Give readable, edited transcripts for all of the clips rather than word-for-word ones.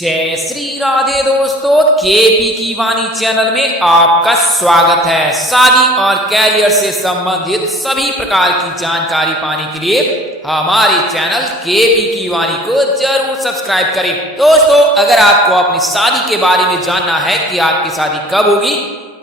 जय श्री राधे दोस्तों, केपी की वाणी चैनल में आपका स्वागत है। शादी और कैरियर से संबंधित सभी प्रकार की जानकारी पाने के लिए हमारे चैनल केपी की वाणी को जरूर सब्सक्राइब करें। दोस्तों, अगर आपको अपनी शादी के बारे में जानना है कि आपकी शादी कब होगी,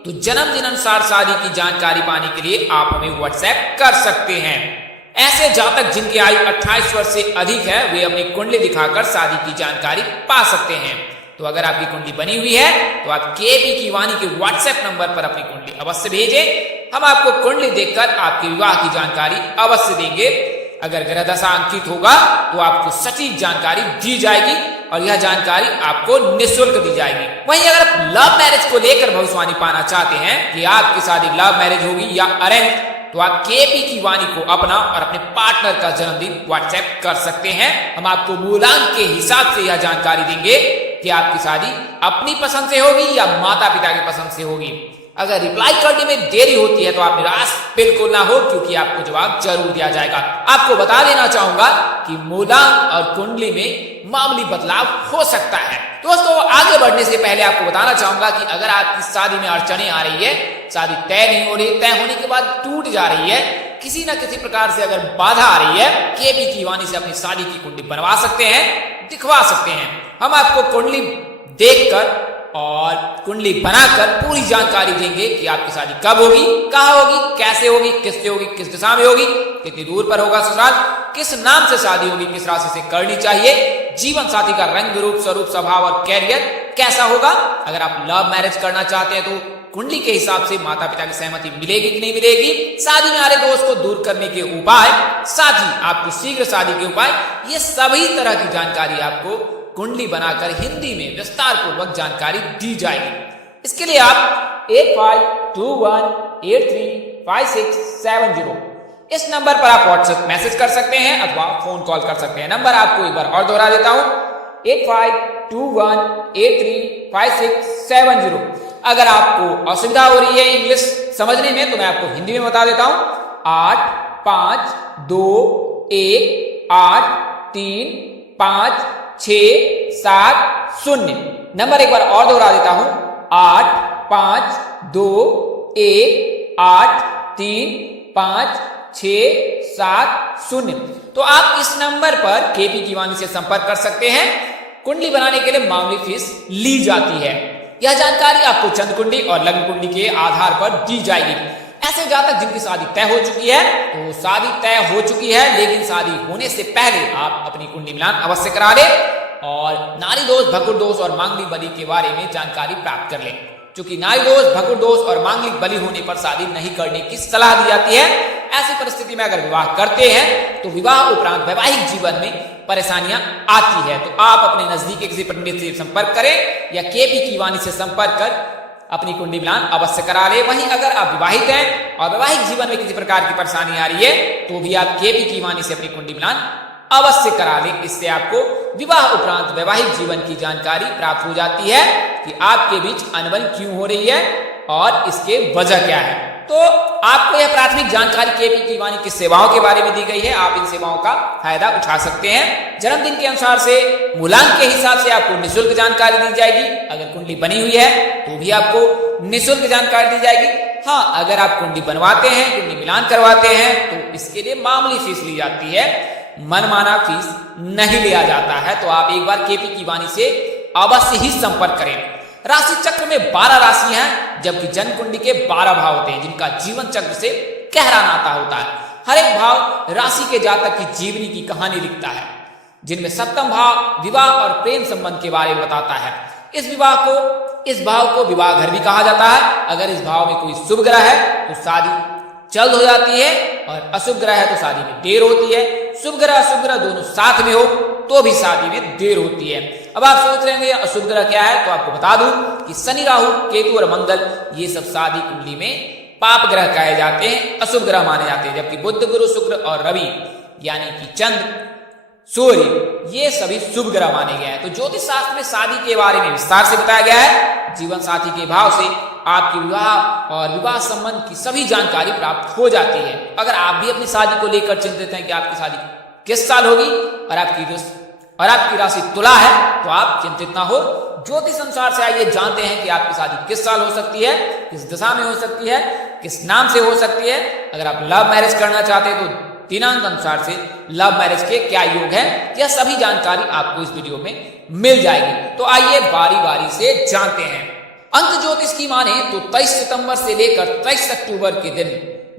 तो जन्मदिन अनुसार शादी की जानकारी पाने के लिए आप हमें व्हाट्सएप कर सकते हैं। ऐसे जातक जिनकी आयु 28 वर्ष से अधिक है, वे अपनी कुंडली दिखाकर शादी की जानकारी पा सकते हैं। तो अगर आपकी कुंडली बनी हुई है तो आप केपी की वाणी के व्हाट्सएप नंबर पर अपनी कुंडली अवश्य भेजें। हम आपको कुंडली देखकर आपके विवाह की जानकारी अवश्य देंगे। अगर ग्रह दशा अंकित होगा तो आपको सटीक जानकारी दी जाएगी और यह जानकारी आपको निःशुल्क दी जाएगी। वहीं अगर आप लव मैरिज को लेकर भविष्यवाणी पाना चाहते हैं कि आपकी शादी लव मैरिज होगी या अरेंज, तो आप केपी की वाणी को अपना और अपने पार्टनर का जन्मदिन व्हाट्सएप कर सकते हैं। हम आपको मूलांक के हिसाब से यह जानकारी देंगे कि आपकी शादी अपनी पसंद से होगी या माता पिता की पसंद से होगी। अगर रिप्लाई करने में देरी होती है तो आप निराश बिल्कुल ना हो, क्योंकि आपको जवाब जरूर दिया जाएगा। आपको बता देना चाहूंगा कि मूलांक और कुंडली में मामूली बदलाव हो सकता है। दोस्तों, आगे बढ़ने से पहले आपको बताना चाहूंगा कि अगर आपकी शादी में अड़चने आ रही है, शादी तय नहीं हो रही, तय होने के बाद टूट जा रही है, किसी न किसी प्रकार से अगर बाधा आ रही है, केपी की वाणी से अपनी शादी की कुंडली बनवा सकते हैं, दिखवा सकते हैं। हम आपको कुंडली देखकर और कुंडली बनाकर पूरी जानकारी देंगे कि आपकी शादी कब होगी, कहाँ होगी, कैसे होगी, किससे होगी, किस दिशा में होगी, कितनी दूर पर होगा ससुराल, किस नाम से शादी होगी, किस राशि से करनी चाहिए, जीवन साथी का रंग रूप स्वरूप स्वभाव और कैरियर कैसा होगा। अगर आप लव मैरिज करना चाहते हैं तो कुंडली के हिसाब से माता पिता की सहमति मिलेगी कि नहीं मिलेगी, शादी में आ रहे दोष को दूर करने के उपाय, साथ ही आपको शीघ्र शादी के उपाय, ये सभी तरह की जानकारी आपको कुंडली बनाकर हिंदी में विस्तार पूर्वक जानकारी दी जाएगी। इसके लिए आप 8521835670 इस नंबर पर आप व्हाट्सएप मैसेज कर सकते हैं अथवा फोन कॉल कर सकते हैं। नंबर आपको एक बार और दोहरा देता हूं, 8521835670। अगर आपको असुविधा हो रही है इंग्लिश समझने में तो मैं आपको हिंदी में बता देता हूं, 8521835670। नंबर एक बार और दोहरा देता हूं, 8521835670। तो आप इस नंबर पर केपी की वाणी से संपर्क कर सकते हैं। कुंडली बनाने के लिए मामूली फीस ली जाती है। यह जानकारी आपको चंद्र कुंडली और लग्न कुंडली के आधार पर दी जाएगी। ऐसे जातक जिनकी शादी तय हो चुकी है, तो शादी तय हो चुकी है, लेकिन शादी होने से पहले आप अपनी कुंडली मिलान अवश्य करा लें और नारी दोष, भकुर दोष और मांगलिक बलि के बारे में जानकारी प्राप्त कर लें। क्योंकि नारी दोष, भकुर दोष और मांगलिक बलि होने पर शादी नहीं करने की सलाह दी जाती है। ऐसी परिस्थिति में अगर विवाह करते हैं तो विवाह उपरांत वैवाहिक जीवन में परेशानियां आती है। तो आप अपने नजदीकी किसी पंडित से संपर्क करें या केपी की वाणी से संपर्क कर अपनी कुंडली मिलान अवश्य करा ले। वहीं अगर आप विवाहित हैं और वैवाहिक जीवन में किसी प्रकार की परेशानी आ रही है तो भी आप केपी की वाणी से अपनी कुंडली मिलान अवश्य करा लें। इससे आपको विवाह उपरांत वैवाहिक जीवन की जानकारी प्राप्त हो जाती है कि आपके बीच अनबन क्यों हो रही है और इसके वजह क्या है। तो आपको यह प्राथमिक जानकारी केपी की वाणी की सेवाओं के बारे में दी गई है। आप इन सेवाओं का फायदा उठा सकते हैं। जन्मदिन के अनुसार से मूलांक के हिसाब से आपको निःशुल्क जानकारी दी जाएगी। अगर कुंडली बनी हुई है तो भी आपको निःशुल्क जानकारी दी जाएगी। हाँ, अगर आप कुंडली बनवाते हैं, कुंडली मिलान करवाते हैं तो इसके लिए मामूली फीस ली जाती है, मनमाना फीस नहीं लिया जाता है। तो आप एक बार केपी की वाणी से अवश्य ही संपर्क करें। राशि चक्र में 12 राशि हैं, जबकि जन्म कुंडली के 12 भाव होते हैं, जिनका जीवन चक्र से गहरा नाता होता है। हर एक भाव राशि के जातक की जीवनी की कहानी लिखता है, जिनमें सप्तम भाव विवाह और प्रेम संबंध के बारे में बताता है। इस भाव को विवाह घर भी कहा जाता है। अगर इस भाव में कोई शुभ ग्रह है तो शादी जल्द हो जाती है और अशुभ ग्रह है तो शादी में देर होती है। शुभ ग्रह अशुभ ग्रह दोनों साथ में हो तो भी शादी में देर होती है। अब आप सोच रहे होंगे अशुभ ग्रह क्या है, तो आपको बता दूं कि शनि, राहु, केतु और मंगल ये सब शादी कुंडली में पाप ग्रह कहे जाते हैं, अशुभ ग्रह माने जाते हैं। जबकि बुध, गुरु, शुक्र और रवि यानी कि चंद्र, सूर्य ये सभी शुभ ग्रह माने गए हैं। तो ज्योतिष शास्त्र में शादी के बारे में विस्तार से बताया गया है। जीवन साथी के भाव से आपकी विवाह और विवाह संबंध की सभी जानकारी प्राप्त हो जाती है। अगर आप भी अपनी शादी को लेकर चिंतित हैं कि आपकी शादी किस साल होगी और आपकी और आपकी राशि तुला है तो आप चिंतित ना हो। ज्योतिष अनुसार से आइए जानते हैं कि आपकी शादी किस साल हो सकती है, किस दिशा में हो सकती है, किस नाम से हो सकती है। अगर आप लव मैरिज करना चाहते हैं तो दिनांक अनुसार से लव मैरिज के क्या योग है, यह सभी जानकारी आपको इस वीडियो में मिल जाएगी। तो आइए बारी बारी से जानते हैं। अंक ज्योतिष की माने तो 23 सितंबर से लेकर 23 अक्टूबर के दिन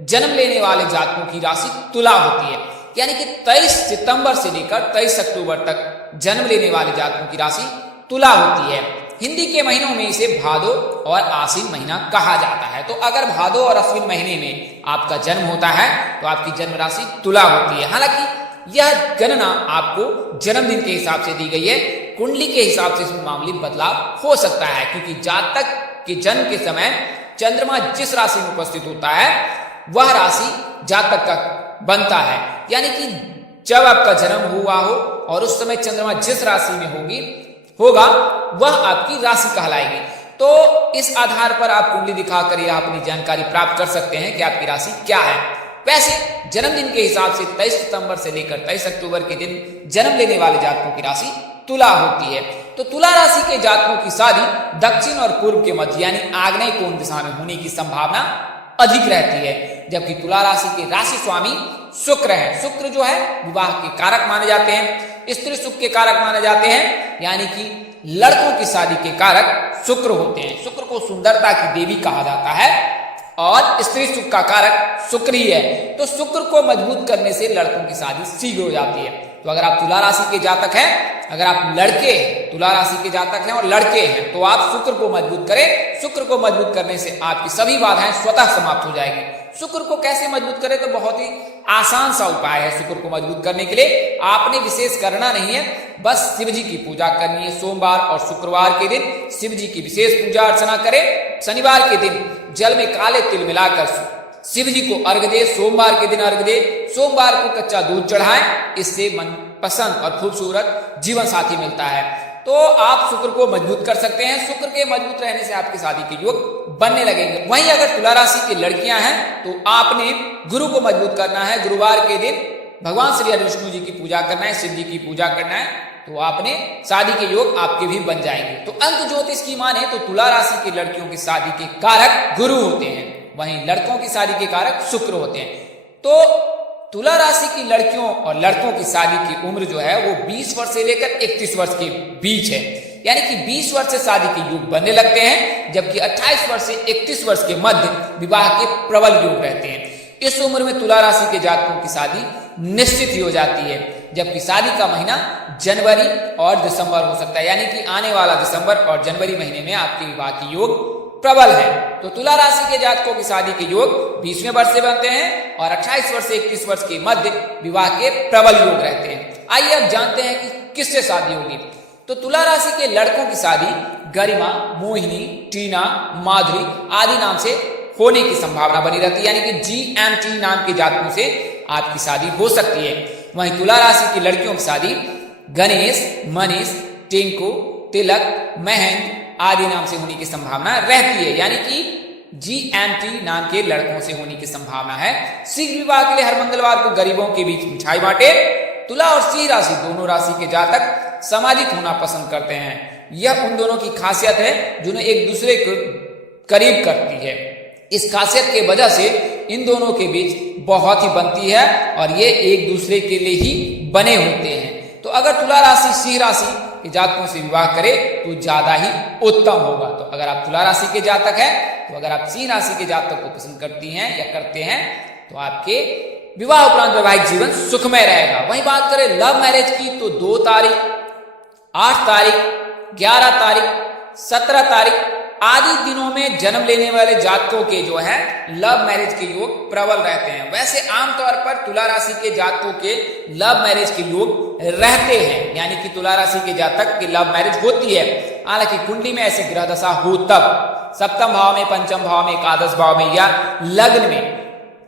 जन्म लेने वाले जातकों की राशि तुला होती है। यानी कि 23 सितंबर से लेकर 23 अक्टूबर तक जन्म लेने वाले जातकों की राशि तुला होती है। हिंदी के महीनों में इसे भादो और आश्विन महीना कहा जाता है। तो अगर भादो और आश्विन महीने में आपका जन्म होता है तो आपकी जन्म राशि तुला होती है। हालांकि यह गणना आपको जन्मदिन के हिसाब से दी गई है, कुंडली के हिसाब से इसमें मामूली बदलाव हो सकता है, क्योंकि जातक के जन्म के समय चंद्रमा जिस राशि में उपस्थित होता है वह राशि जातक का बनता है। यानी कि जब आपका जन्म हुआ हो और उस समय चंद्रमा जिस राशि में होगा वह आपकी राशि कहलाएगी। तो इस आधार पर आप कुंडली दिखाकर यह अपनी जानकारी प्राप्त कर सकते हैं कि आपकी राशि क्या है। वैसे जन्मदिन के हिसाब से 23 सितंबर से लेकर 23 अक्टूबर के दिन जन्म लेने वाले जातकों की राशि तुला होती है। तो तुला राशि के जातकों की शादी दक्षिण और पूर्व के मध्य यानी आग्नेय कोण दिशा में होने की संभावना अधिक रहती है। जबकि तुला राशि के राशि स्वामी शुक्र है। शुक्र जो है विवाह के कारक माने जाते हैं, स्त्री सुख के कारक माने जाते हैं, यानी कि लड़कों की शादी के कारक शुक्र होते हैं। शुक्र को सुंदरता की देवी कहा जाता है और स्त्री सुख का कारक शुक्र ही है। तो शुक्र को मजबूत करने से लड़कों की शादी शीघ्र हो जाती है। तो अगर आप तुला राशि के जातक हैं, अगर आप लड़के तुला राशि के जातक हैं और लड़के हैं तो आप शुक्र को मजबूत करें। शुक्र को मजबूत करने से आपकी सभी बाधाएं स्वतः समाप्त हो जाएगी। शुक्र को कैसे मजबूत करें, तो बहुत ही आसान सा उपाय है। शुक्र को मजबूत करने के लिए आपने विशेष करना नहीं है, बस शिव जी की पूजा करनी है। सोमवार और शुक्रवार के दिन शिव जी की विशेष पूजा अर्चना करें। शनिवार के दिन जल में काले तिल मिलाकर शिव जी को अर्घ दे। सोमवार के दिन अर्घ दे। सोमवार को कच्चा दूध चढ़ाएं। इससे मन पसंद और खूबसूरत जीवन साथी मिलता है। तो आप शुक्र को मजबूत कर सकते हैं। शुक्र के मजबूत रहने से आपकी शादी के योग बनने लगेंगे। वहीं अगर तुला राशि की लड़कियां हैं तो आपने गुरु को मजबूत करना है। गुरुवार के दिन भगवान श्री हरि विष्णु जी की पूजा करना है, शिव जी की पूजा करना है, तो आपने शादी के योग आपके भी बन जाएंगे। तो अंक ज्योतिष की माने तो तुला राशि की लड़कियों की शादी के कारक गुरु होते हैं, वहीं लड़कों की शादी के कारक शुक्र होते हैं। तो तुला राशि की लड़कियों और लड़कों की शादी की उम्र जो है वो 20 वर्ष से लेकर 31 वर्ष के बीच है। यानी कि 20 वर्ष से शादी के योग बनने लगते हैं, जबकि 28 वर्ष से 31 वर्ष के मध्य विवाह के प्रबल योग रहते हैं। इस उम्र में तुला राशि के जातकों की शादी निश्चित ही हो जाती है, जबकि शादी का महीना जनवरी और दिसंबर हो सकता है। यानी कि आने वाला दिसंबर और जनवरी महीने में आपके विवाह के योग प्रबल है। तो तुला राशि के जातकों की शादी के योग 20वें वर्ष से बनते हैं और 28 वर्ष से 31 वर्ष के मध्य विवाह के प्रबल योग रहते हैं। आइए अब जानते हैं कि किससे शादी होगी। तो तुला राशि के लड़कों की शादी गरिमा, मोहिनी, टीना, माधुरी आदि नाम से होने की संभावना बनी रहती है। यानी कि GMT नाम के जातकों से आपकी शादी हो सकती है। वहीं तुला राशि की लड़कियों की शादी गणेश, मनीष, टिंकू, तिलक, महेंद्र आदि नाम से होने की संभावना रहती है। यानी कि GMT नाम के लड़कों से होने की संभावना है। शीघ्र विवाह के लिए हर मंगलवार को गरीबों के बीच मिठाई बांटे। तुला और सिंह राशि दोनों राशि के जातक सामाजिक होना पसंद करते हैं। यह उन दोनों की खासियत है जिन्हें एक दूसरे को करीब करती है। इस खासियत के वजह से इन दोनों के बीच बहुत ही बनती है और ये एक दूसरे के लिए ही बने होते हैं। तो अगर तुला राशि सिंह राशि के जातकों से विवाह करे तो ज्यादा ही उत्तम होगा। तो अगर आप तुला राशि के जातक हैं, तो अगर आप सिंह राशि के जातक को पसंद करती हैं या करते हैं तो आपके विवाह उपरांत वैवाहिक जीवन सुखमय रहेगा। वहीं बात करें लव मैरिज की तो 2 तारीख, 8 तारीख, 11 तारीख, 17 तारीख आदि दिनों में जन्म लेने वाले जातकों के जो है लव मैरिज के योग प्रबल रहते हैं। वैसे आमतौर पर तुला राशि के जातकों के लव मैरिज के योग रहते हैं, यानी कि तुला राशि के जातक की लव मैरिज होती है। हालांकि कुंडली में ऐसी ग्रह दशा हो तब सप्तम भाव में, पंचम भाव में, एकादश भाव में या लग्न में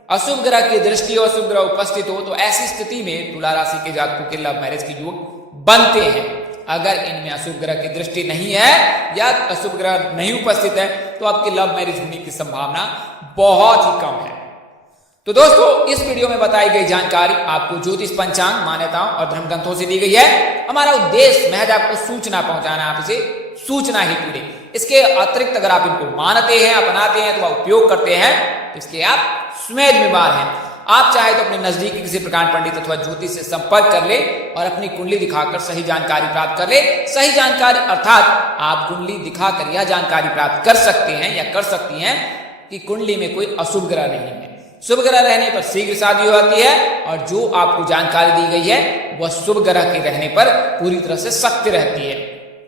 अशुभ ग्रह की दृष्टि और शुभ ग्रह उपस्थित हो तो ऐसी स्थिति में तुला राशि के जातकों के लव मैरिज के योग बनते हैं। अगर इनमें अशुभ ग्रह की दृष्टि नहीं है या अशुभ ग्रह नहीं उपस्थित है तो आपकी लव मैरिज होने की संभावना बहुत ही कम है। तो दोस्तों इस वीडियो में बताई गई जानकारी आपको ज्योतिष पंचांग मान्यताओं और धर्म ग्रंथों से दी गई है। हमारा उद्देश्य महज आपको सूचना पहुंचाना, आप इसे सूचना ही पूरे। इसके अतिरिक्त अगर आप इनको मानते हैं, अपनाते हैं, तो उपयोग करते हैं, तो इसके आप स्वयं जिम्मेदार हैं। आप चाहे तो अपने नजदीकी किसी प्रकांड पंडित अथवा ज्योतिष से संपर्क कर ले और अपनी कुंडली दिखाकर सही जानकारी प्राप्त कर ले। सही जानकारी अर्थात आप कुंडली दिखाकर यह जानकारी प्राप्त कर सकते हैं या कर सकती हैं कि कुंडली में कोई अशुभ ग्रह नहीं है। शुभ ग्रह रहने पर शीघ्र शादी होती है और जो आपको जानकारी दी गई है वह शुभ ग्रह के रहने पर पूरी तरह से सत्य रहती है।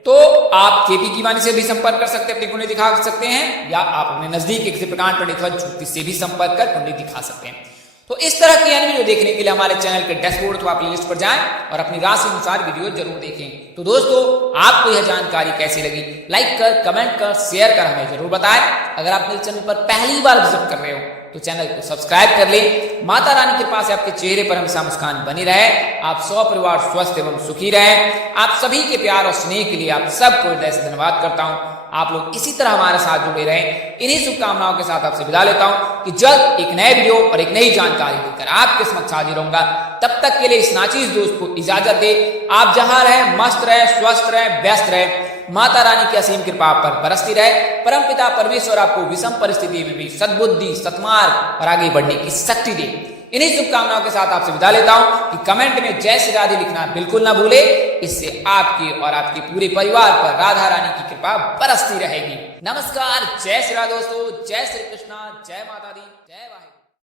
तो आप केपी की वाणी से भी संपर्क कर सकते हैं, अपनी कुंडली दिखा सकते हैं, या आप अपने नजदीक किसी प्रकांड पंडित अथवा ज्योतिष से भी संपर्क कर कुंडली दिखा सकते हैं। तो इस तरह की अन्य वीडियो देखने के लिए हमारे चैनल के डैशबोर्ड अथवा प्लेलिस्ट पर जाएं और अपनी राशि अनुसार वीडियो जरूर देखें। तो दोस्तों आपको यह जानकारी कैसी लगी, लाइक कर, कमेंट कर, शेयर कर हमें जरूर बताएं। अगर आप मेरे चैनल पर पहली बार विजिट कर रहे हो तो चैनल को सब्सक्राइब कर लें। माता रानी की कृपा से आपके चेहरे पर हमेशा मुस्कान बनी रहे, आप सपरिवार स्वस्थ एवं सुखी रहें। आप सभी के प्यार और स्नेह के लिए आप सबको हृदय से धन्यवाद करता हूं। आप लोग इसी तरह हमारे साथ जुड़े रहें। इन्हीं शुभकामनाओं के साथ आपसे विदा लेता हूं कि जल्द एक नए वीडियो और एक नई जानकारी लेकर आपके समक्ष हाजिर रहूंगा। तब तक के लिए इस नाचीज दोस्त को इजाजत दे। आप जहां रहें मस्त रहे, स्वस्थ रहे, व्यस्त रहे। माता रानी की असीम कृपा आप पर बरसती रहे। परमपिता परमेश्वर आपको विषम परिस्थिति में भी सद्बुद्धि, सत्मार्ग और आगे बढ़ने की शक्ति दे। इन्हीं शुभकामनाओं के साथ आपसे विदा लेता हूं कि कमेंट में जय श्री राधे लिखना बिल्कुल ना भूले। इससे आपकी और आपके पूरे परिवार पर राधा रानी की कृपा बरसती रहेगी। नमस्कार, जय श्री राधे दोस्तों, जय श्री कृष्णा, जय माता दी, जय वाहिगुरु।